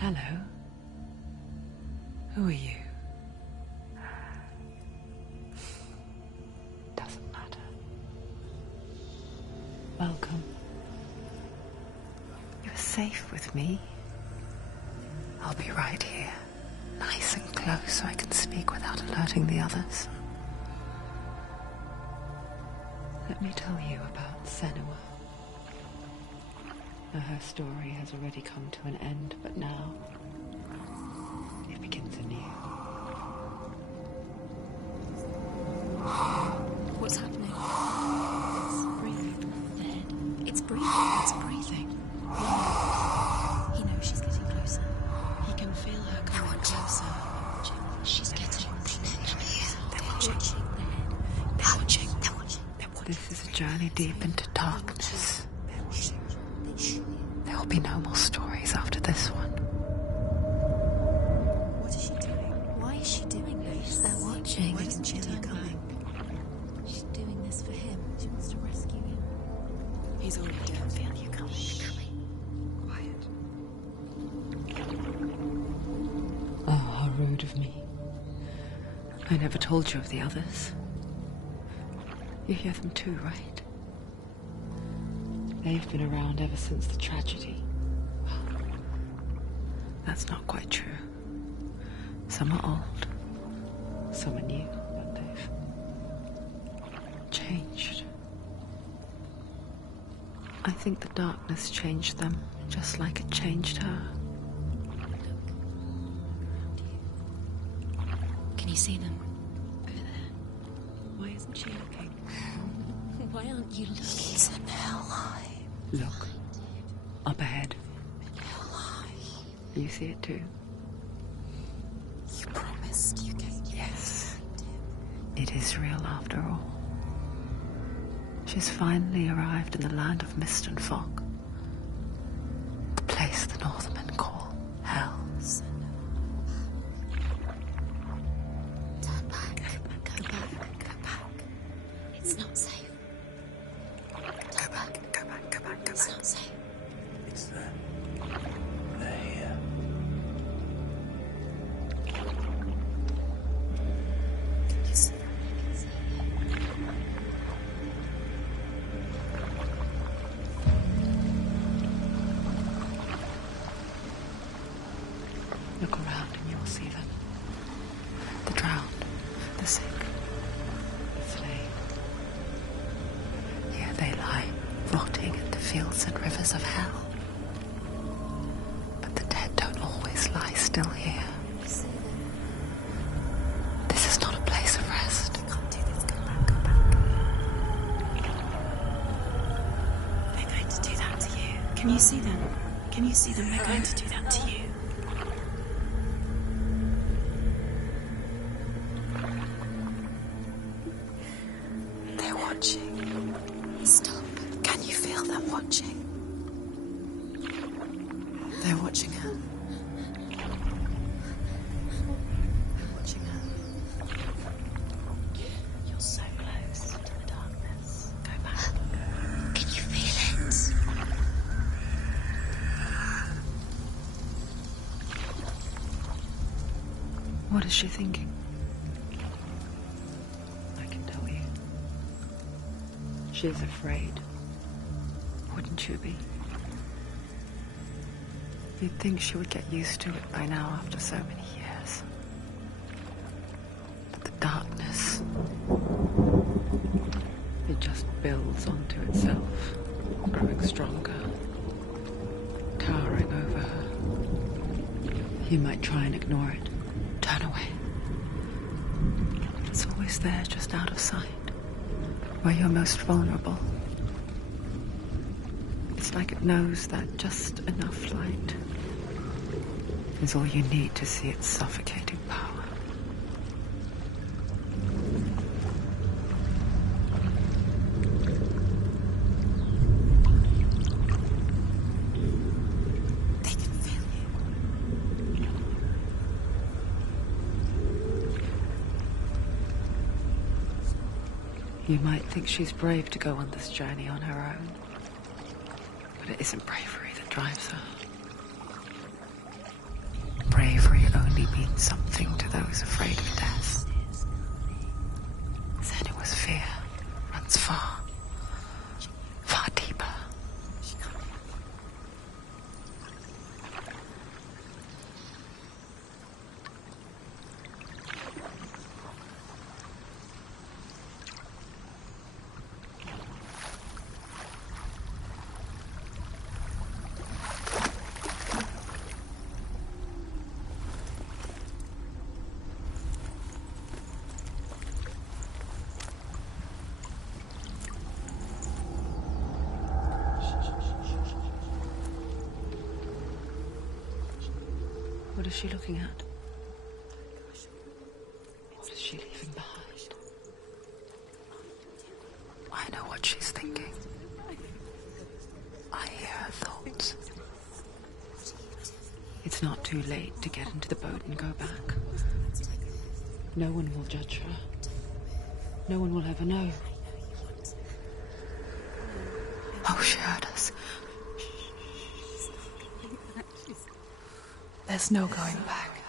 Hello. Who are you? Doesn't matter. Welcome. You're safe with me. I'll be right here, nice and close so I can speak without alerting the others. Let me tell you about Senua. Now, her story has already come to an end, but now it begins anew. What's happening? It's breathing. Dead. It's breathing. It's breathing. He knows she's getting closer. He can feel her coming closer. She's getting closer. They're watching. They're watching. They're watching. This is a journey deep into darkness. There will be no more stories after this one. What is she doing? Why is she doing this? They're watching. Why doesn't she turn coming? She's doing this for him. She wants to rescue him. He's already dead. I feel you coming. Quiet. Oh, how rude of me. I never told you of the others. You hear them too, right? They've been around ever since the tragedy. Well, that's not quite true. Some are old, some are new, but they've changed. I think the darkness changed them, just like it changed her. Can you see them? Over there. Why isn't she looking? Why aren't you looking? He's in hell high. Look, up ahead. Hell high. You see it too? You promised you gave. Yes. It is real after all. She's finally arrived in the land of mist and fog. The place the Northmen call Hell. Turn back. Go back. Go back. It's not safe. Go back. Go back. Go back. Go back. It's not safe. It's them. They're here. Can you see them? Look around and you'll see them. The drowned, the sick, the slain. Here they lie, rotting in the fields and rivers of hell. But the dead don't always lie still here. This is not a place of rest. You can't do this. Go back. Go back. They're going to do that to you. Can you see them? Can you see them? They're going to do that to you. They're watching. Stop. Can you feel them watching? They're watching her. They're watching her. You're so close to the darkness. Go back. Can you feel it? What is she thinking? I can tell you. She's afraid. Wouldn't you be? You'd think she would get used to it by now after so many years. But the darkness, it just builds onto itself, growing stronger, towering over her. You might try and ignore it, turn away. But it's always there, just out of sight, where you're most vulnerable. It's like it knows that just enough light is all you need to see its suffocating power. They can feel you. You might think she's brave to go on this journey on her own, but it isn't bravery that drives her. means something to those afraid of death. Senua's fear runs far, far deeper. What is she looking at? What is she leaving behind? I know what she's thinking. I hear her thoughts. It's not too late to get into the boat and go back. No one will judge her. No one will ever know. Oh, she heard us. There's no going back.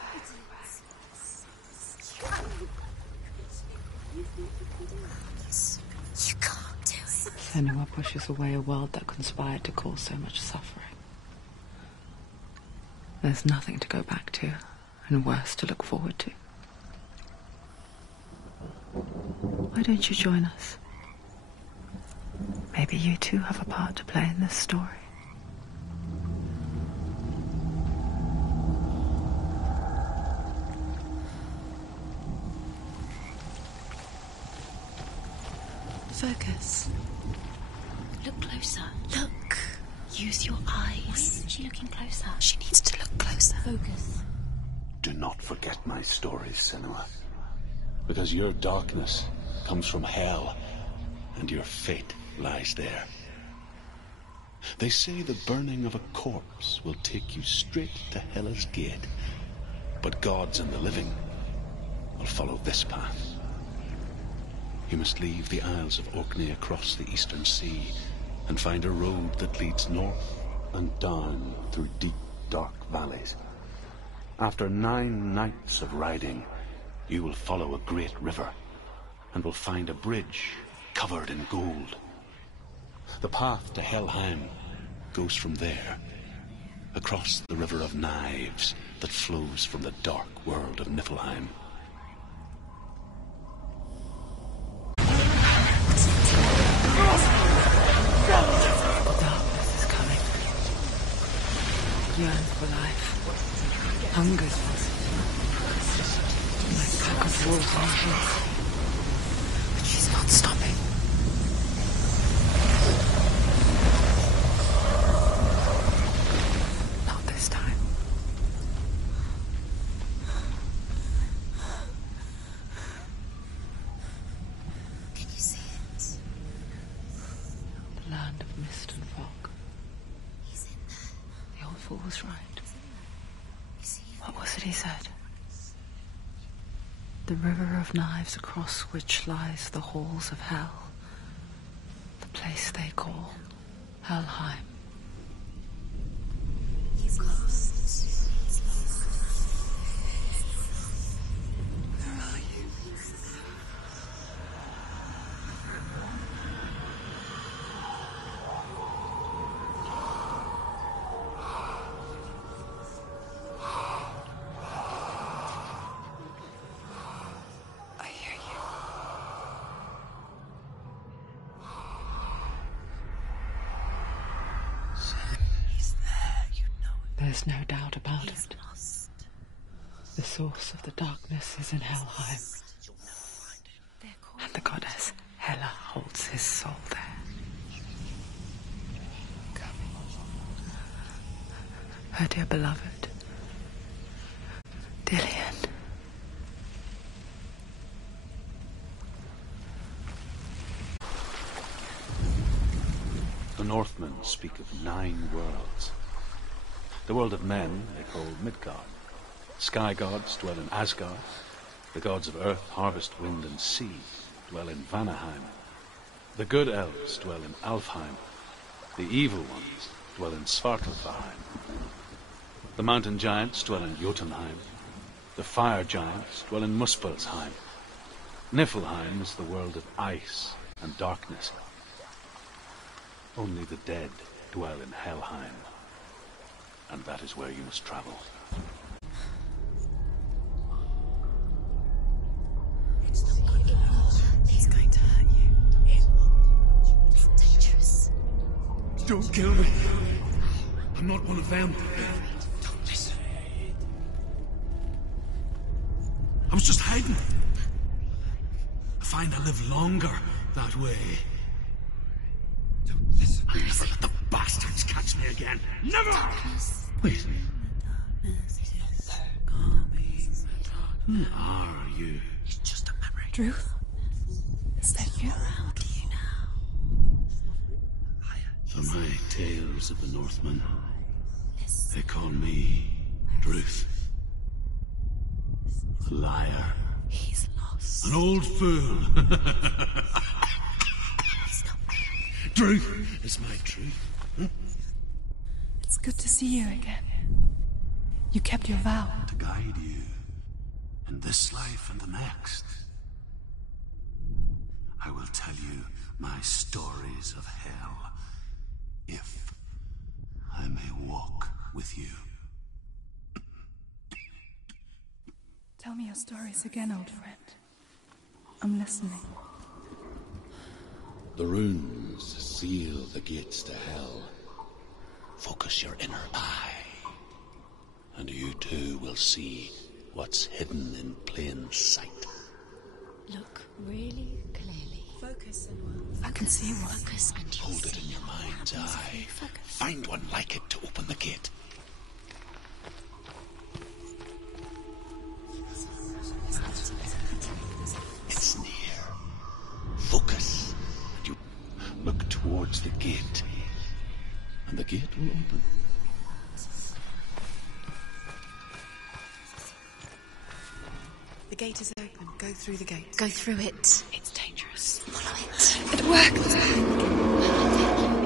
You can't do it. Senua pushes away a world that conspired to cause so much suffering. There's nothing to go back to, and worse to look forward to. Why don't you join us? Maybe you too have a part to play in this story. Focus. Look closer. Look. Use your eyes. Why isn't she looking closer? She needs to look closer. Focus. Do not forget my stories, Senua. Because your darkness comes from hell, and your fate lies there. They say the burning of a corpse will take you straight to Hela's gate, but gods and the living will follow this path. You must leave the Isles of Orkney across the eastern sea and find a road that leads north and down through deep, dark valleys. After 9 nights of riding, you will follow a great river and will find a bridge covered in gold. The path to Helheim goes from there, across the river of knives that flows from the dark world of Niflheim. Darkness is coming. Yearns for life. Hungers for it. Like pack of wolves on hills. But she's not stopping. Not this time. Can you see it? The land of mist and fog. He's in there. The old fool was right. You see him? What was it he said? The river of knives across which lies the halls of hell. The place they call Helheim. He's lost. He's lost. Where are you? I hear you. He's there, you know it. There's no doubt about He's it. lost. The source of the darkness is in Helheim, They're calling and the goddess Hela holds his soul there. Her dear beloved, Dillion. The Northmen speak of 9 worlds. The world of men they call Midgard. Sky gods dwell in Asgard. The gods of earth, harvest, wind, and sea dwell in Vanaheim. The good elves dwell in Alfheim. The evil ones dwell in Svartalfheim. The mountain giants dwell in Jotunheim. The fire giants dwell in Muspelheim. Niflheim is the world of ice and darkness. Only the dead dwell in Helheim. And that is where you must travel. He's going to hurt you. It's dangerous. Don't kill me. I'm not one of them. Don't listen. I was just hiding. I find I live longer that way. Don't listen. I'll never let the bastards catch me again. Never! Wait. Who are you? It's just a memory. Drew? Is that you? How do you know? For my tales of the Northmen, they call me Druth. A liar. He's lost. An old fool. He's not there. Truth is my truth. It's good to see you again. You kept your vow. To guide you in this life and the next. I will tell you my stories of hell, if I may walk with you. Tell me your stories again, old friend. I'm listening. The runes seal the gates to hell. Focus your inner eye, and you too will see what's hidden in plain sight. Look really clearly. Focus, Senua. I can see one. Focus and you'll Hold it in see your mind's what happens if eye. you focus. Find one like it to open the gate. It's near. Focus. And you look towards the gate. And the gate will open. The gate is open. Go through the gate. Go through it. It's dangerous. Follow it. It worked.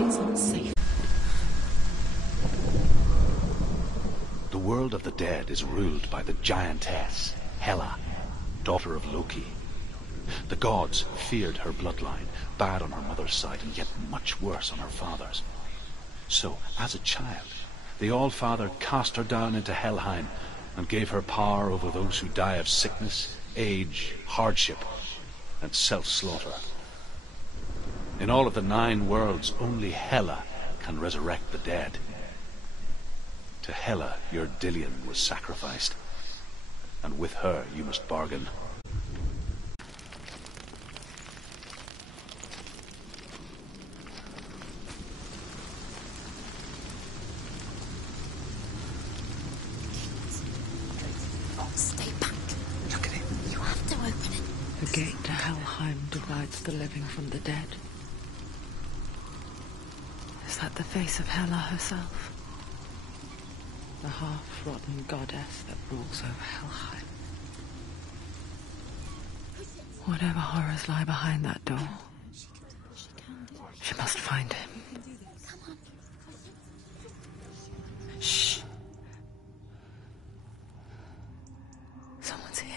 It's not safe. The world of the dead is ruled by the giantess, Hela, daughter of Loki. The gods feared her bloodline, bad on her mother's side and yet much worse on her father's. So, as a child, the All-Father cast her down into Helheim and gave her power over those who die of sickness, age, hardship, and self-slaughter. In all of the 9 worlds, only Hela can resurrect the dead. To Hela, your Dillion was sacrificed, and with her you must bargain. Stay back. Look at it. You have to open it. The gate to Helheim divides the living from the dead. Is that the face of Hela herself? The half-rotten goddess that rules over Helheim. Whatever horrors lie behind that door, she must find him. Shh. Someone's here.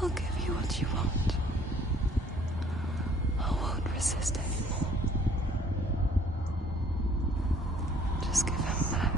I'll give you what you want. I won't resist anymore. Just give him back.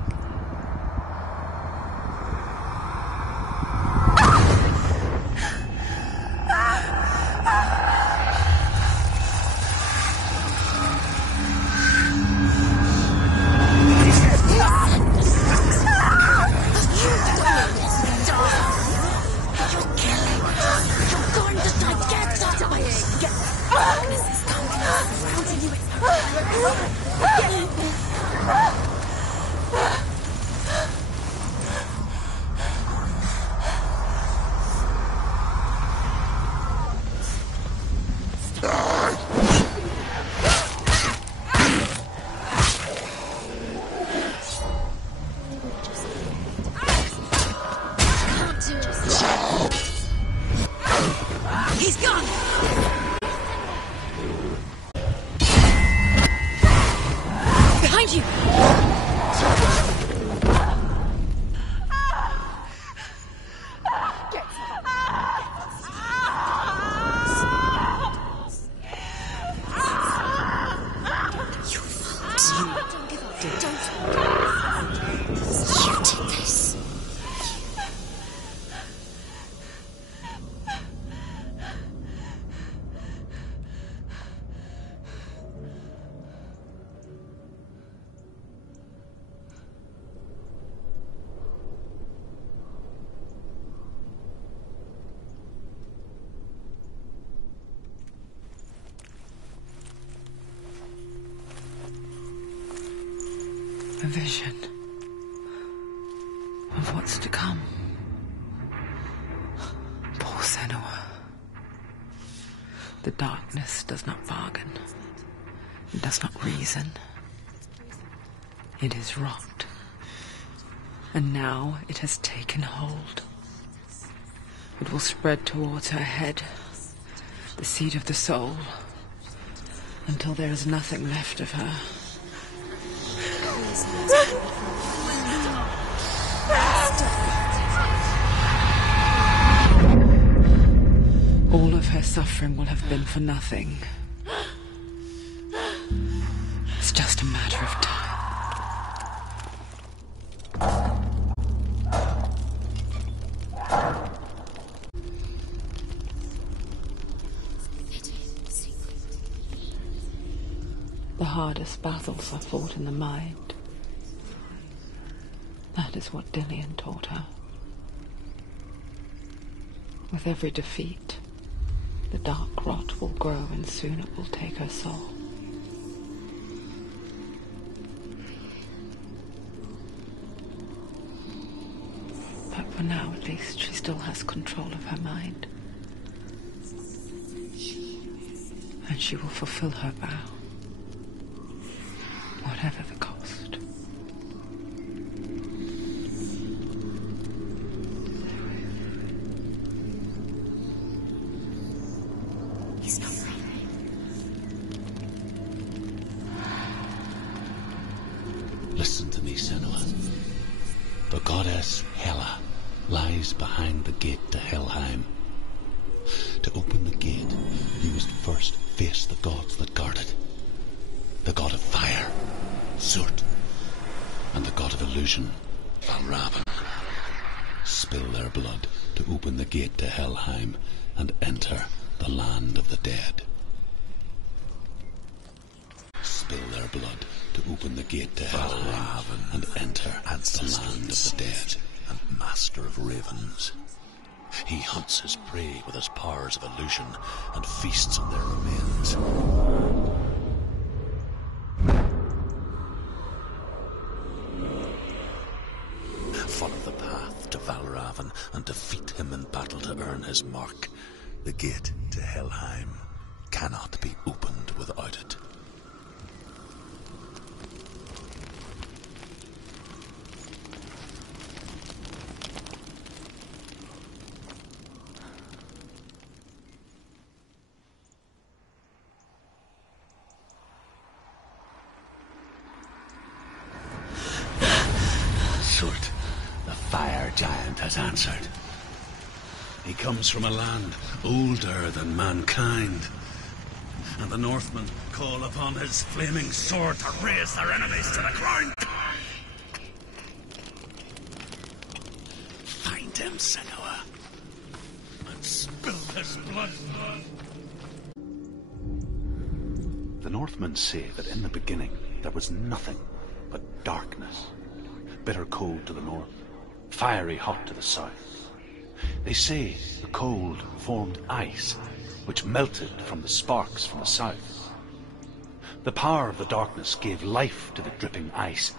You did this. A vision of what's to come. Poor Senua. The darkness does not bargain. It does not reason. It is rot. And now it has taken hold. It will spread towards her head, the seat of the soul, until there is nothing left of her. All of her suffering will have been for nothing. It's just a matter of time. The hardest battles are fought in the mind. That is what Dillion taught her. With every defeat, the dark rot will grow and soon it will take her soul. But for now, at least, she still has control of her mind. And she will fulfill her vow, whatever the cost. Listen to me, Senua. The goddess Hela lies behind the gate to Helheim. To open the gate, you must first face the gods that guard it. The god of fire, Surt, and the god of illusion, Valravn. Spill their blood to open the gate to Helheim and enter the land of the dead. Spill their blood to open the gate to Helheim and enter the land of the dead. And master of ravens. He hunts his prey with his powers of illusion and feasts on their remains. Follow the path to Valravn and defeat him in battle to earn his mark. The gate to Helheim cannot be opened without it. Surt, the fire giant, has answered. He comes from a land older than mankind, and the Northmen call upon his flaming sword to raise their enemies to the ground. Find him, Senua, and spill his blood. The Northmen say that in the beginning there was nothing but darkness. Bitter cold to the north, fiery hot to the south. They say the cold formed ice, which melted from the sparks from the south. The power of the darkness gave life to the dripping ice,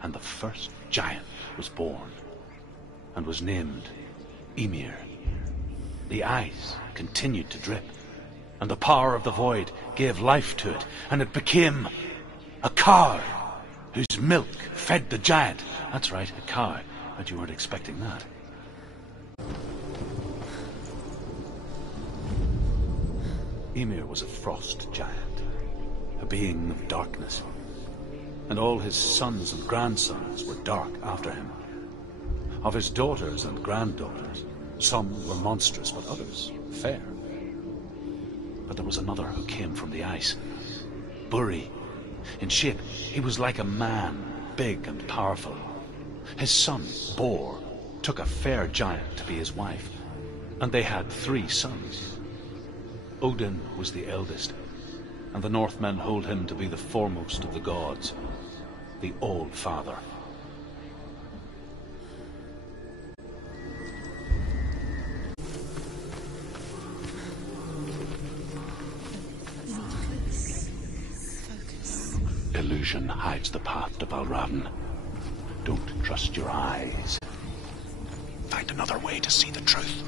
and the first giant was born, and was named Ymir. The ice continued to drip, and the power of the void gave life to it, and it became a cow, whose milk fed the giant. That's right, a cow. Bet you weren't expecting that. Ymir was a frost giant, a being of darkness, and all his sons and grandsons were dark after him. Of his daughters and granddaughters, some were monstrous, but others fair. But there was another who came from the ice, Buri, In shape, he was like a man, big and powerful. His son, Bor, took a fair giant to be his wife, and they had 3 sons. Odin was the eldest, and the Northmen hold him to be the foremost of the gods, the All-Father. Illusion hides the path to Valravn. Don't trust your eyes. Find another way to see the truth.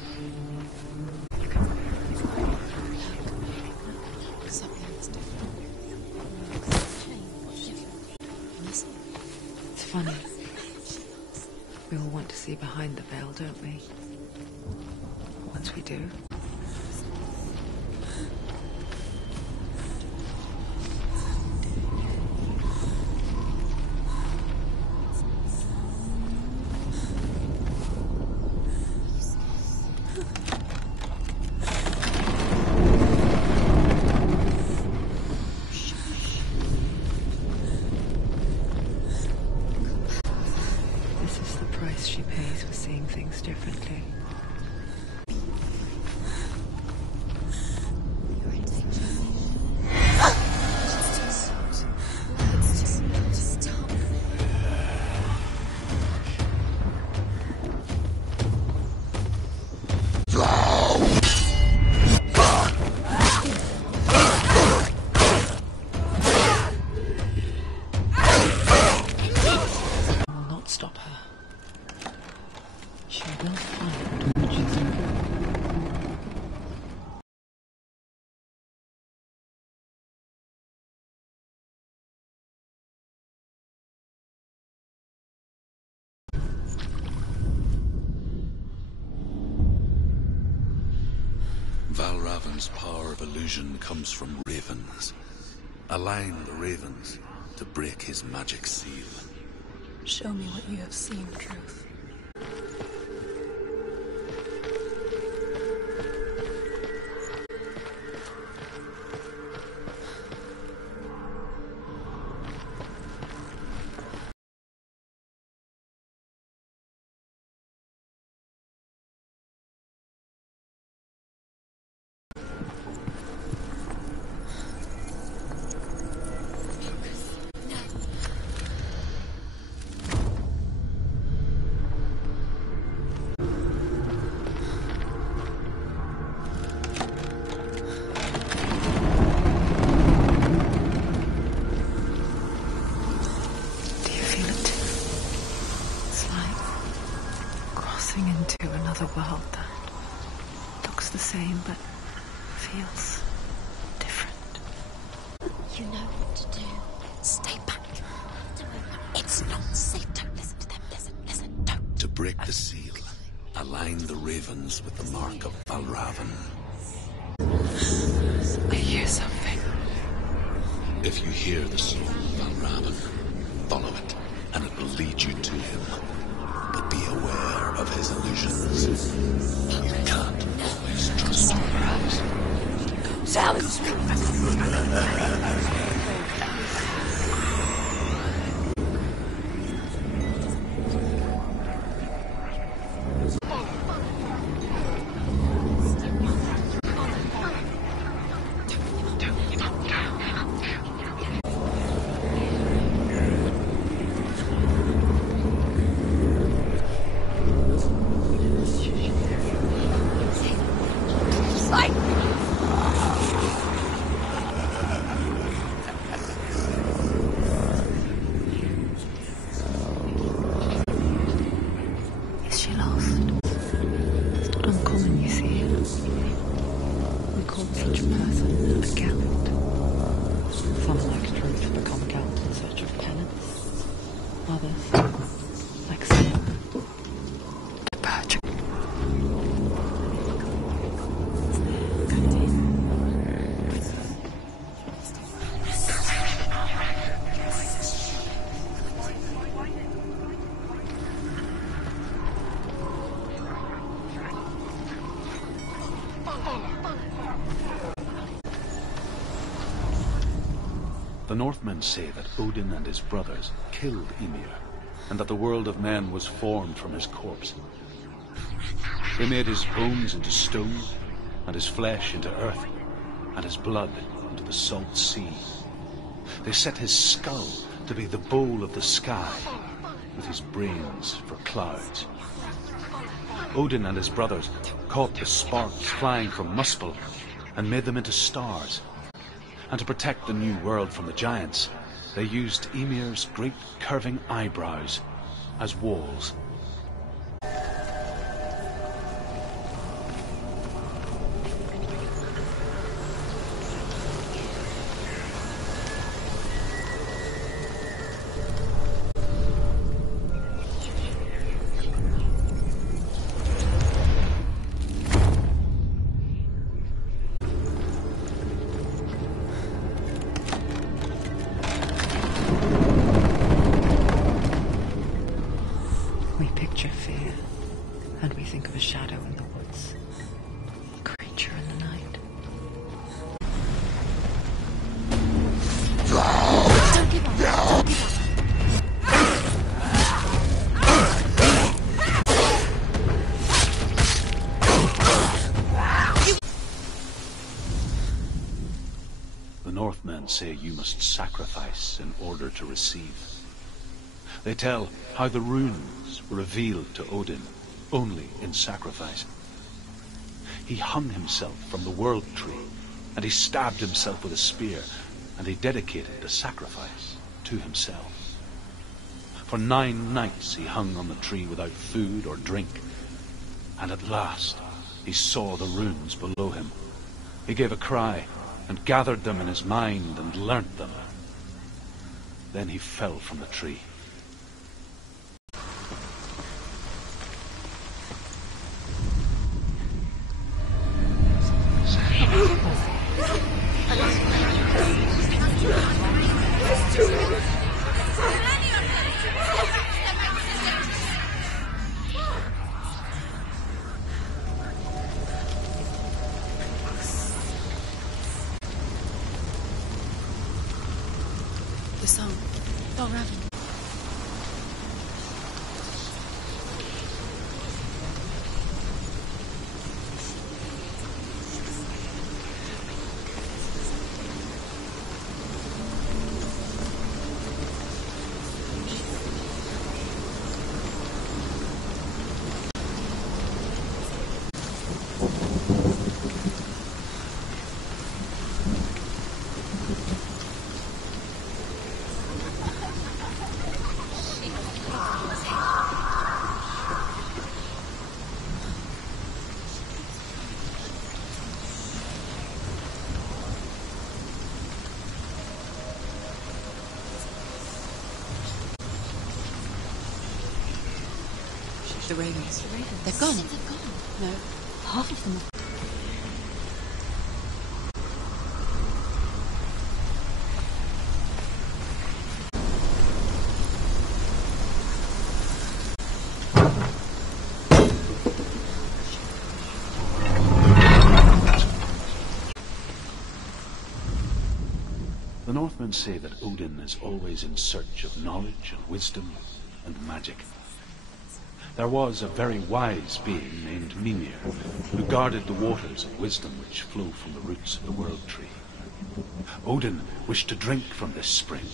Something's different. It's funny. We all want to see behind the veil, don't we? Once we do. She pays for seeing things differently. Valravn's power of illusion comes from ravens. Align the ravens to break his magic seal. Show me what you have seen, Truth. Into another world that looks the same but feels different. You know what to do. Stay back. It's not safe. Don't listen to them. Listen, don't. To break the seal, align the ravens with the mark of Valravn. I hear something. If you hear the soul of Valravn, follow it, and it will lead you to him. But be aware of his illusions. You can't always trust him. Silence! The Northmen say that Odin and his brothers killed Ymir, and that the world of men was formed from his corpse. They made his bones into stone, and his flesh into earth, and his blood into the salt sea. They set his skull to be the bowl of the sky, with his brains for clouds. Odin and his brothers caught the sparks flying from Muspel and made them into stars. And to protect the new world from the giants, they used Ymir's great curving eyebrows as walls. We picture fear, and we think of a shadow in the woods, a creature in the night. Don't give up. Don't give up. The Northmen say you must sacrifice in order to receive. They tell how the runes were revealed to Odin only in sacrifice. He hung himself from the world tree, and he stabbed himself with a spear, and he dedicated the sacrifice to himself. For 9 nights he hung on the tree without food or drink, and at last he saw the runes below him. He gave a cry, and gathered them in his mind and learnt them. Then he fell from the tree. The song. Valravn. The ravens. They're gone. They've gone. No, half of them have. The Northmen say that Odin is always in search of knowledge and wisdom and magic. There was a very wise being named Mimir, who guarded the waters of wisdom which flow from the roots of the world tree. Odin wished to drink from this spring,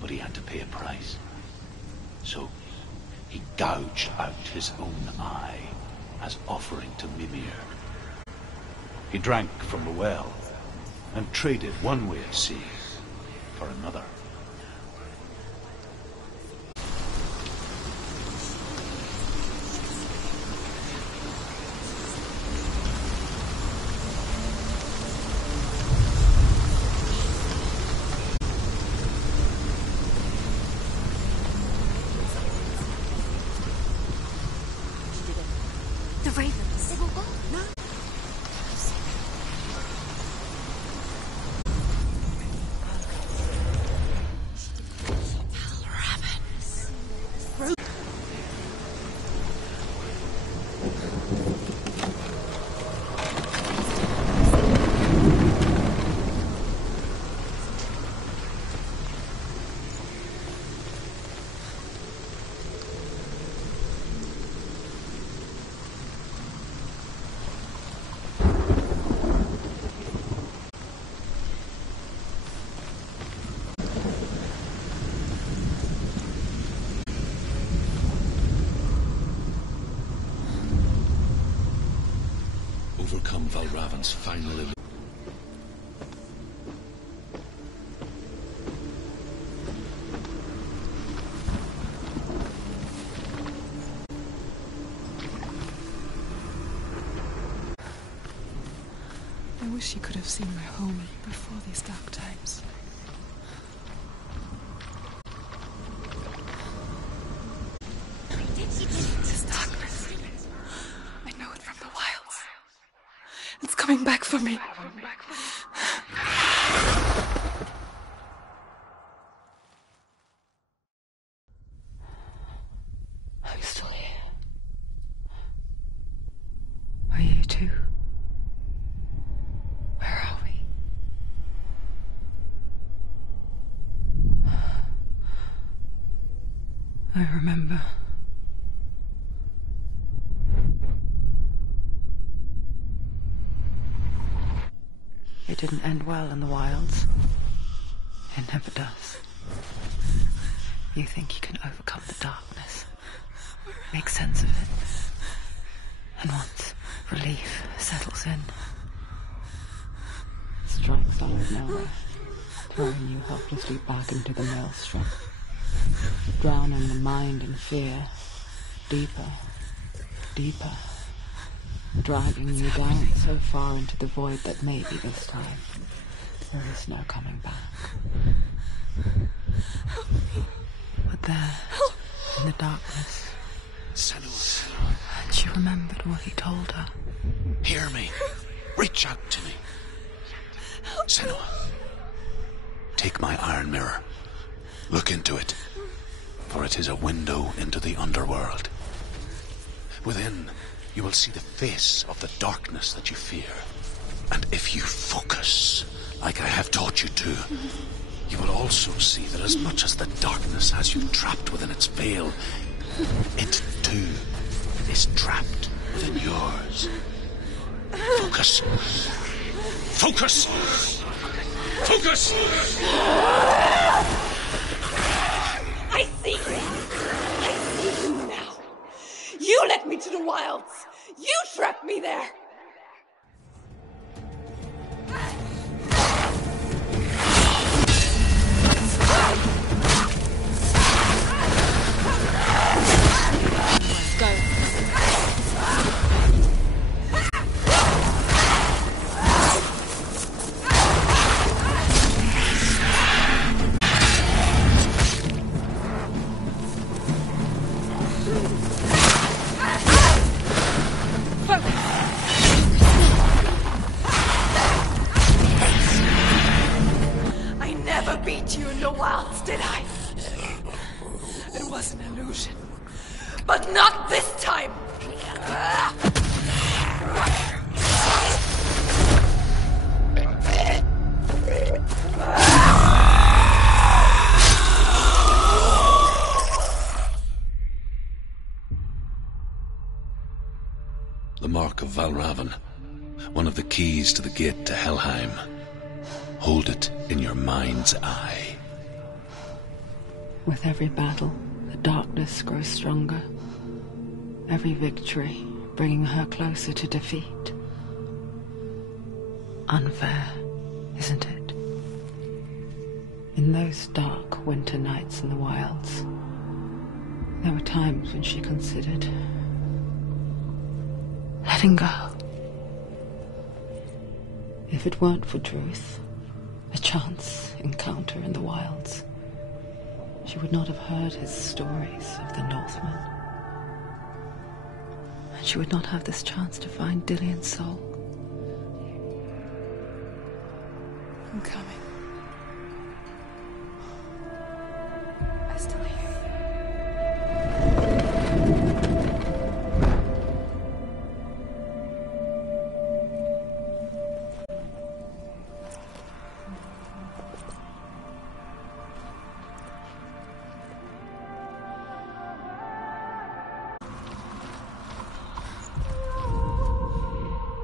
but he had to pay a price. So he gouged out his own eye as offering to Mimir. He drank from the well and traded one way of seeing for another. The ravens. They've all gone. No. become Valravn's final illusion. I wish you could have seen my home before these dark times. This darkness. I know it from the wilds. It's coming back for me. I'm still here. Are you too? Where are we? I remember. It didn't end well in the wilds. It never does. You think you can overcome the darkness, make sense of it, and once relief settles in, it strikes out of nowhere, throwing you helplessly back into the maelstrom, drowning the mind in fear, deeper, deeper, dragging you down so far into the void that maybe this time there is no coming back. But there, in the darkness, Senua, and she remembered what he told her. hear me. Reach out to me. Senua, take my iron mirror. Look into it, for it is a window into the underworld. Within, you will see the face of the darkness that you fear. And if you focus, like I have taught you to, you will also see that as much as the darkness has you trapped within its veil, it too is trapped within yours. Focus. Focus! Focus! I see you! I see you now! You led me to the wilds! You trapped me there! Go. I never beat you in the wilds, did I? It was an illusion. But not this time! The mark of Valravn, one of the keys to the gate to Helheim. Hold it in your mind's eye. With every battle, the darkness grows stronger. Every victory bringing her closer to defeat. Unfair, isn't it? In those dark winter nights in the wilds, there were times when she considered letting go. If it weren't for Druth, a chance encounter in the wilds, she would not have heard his stories of the Northmen. And she would not have this chance to find Dillion's soul. I'm coming. I still hear you.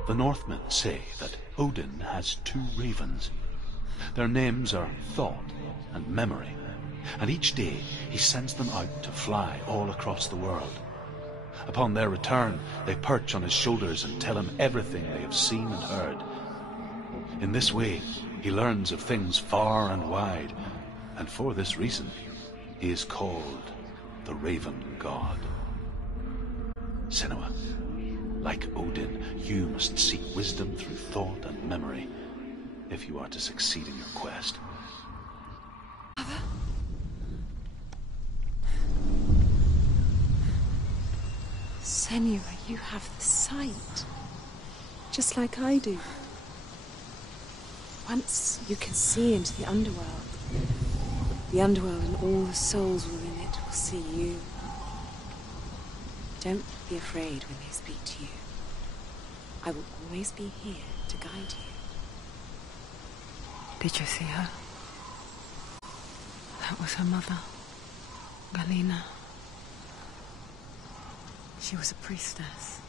The Northmen say that Odin has two ravens. Their names are Thought and Memory, and each day he sends them out to fly all across the world. Upon their return, they perch on his shoulders and tell him everything they have seen and heard. In this way, he learns of things far and wide, and for this reason, he is called the Raven God. Senua, like Odin, you must seek wisdom through thought and memory if you are to succeed in your quest. Senua, you have the sight, just like I do. Once you can see into the underworld and all the souls within it will see you. Don't be afraid when they speak to you. I will always be here to guide you. Did you see her? That was her mother, Galena. She was a priestess.